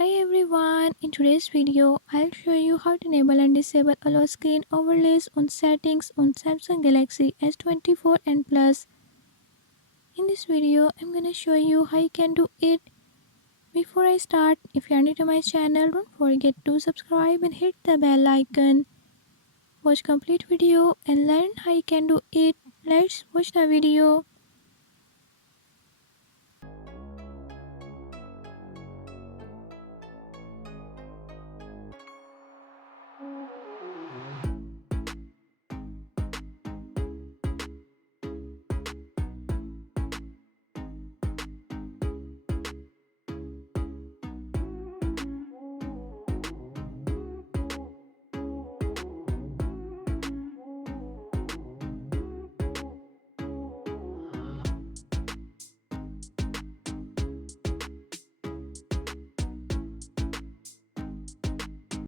Hi everyone, in today's video, I'll show you how to enable and disable allow screen overlays on settings on Samsung Galaxy S24 and Plus. In this video, I'm gonna show you how you can do it. Before I start, if you're new to my channel, don't forget to subscribe and hit the bell icon. Watch complete video and learn how you can do it. Let's watch the video.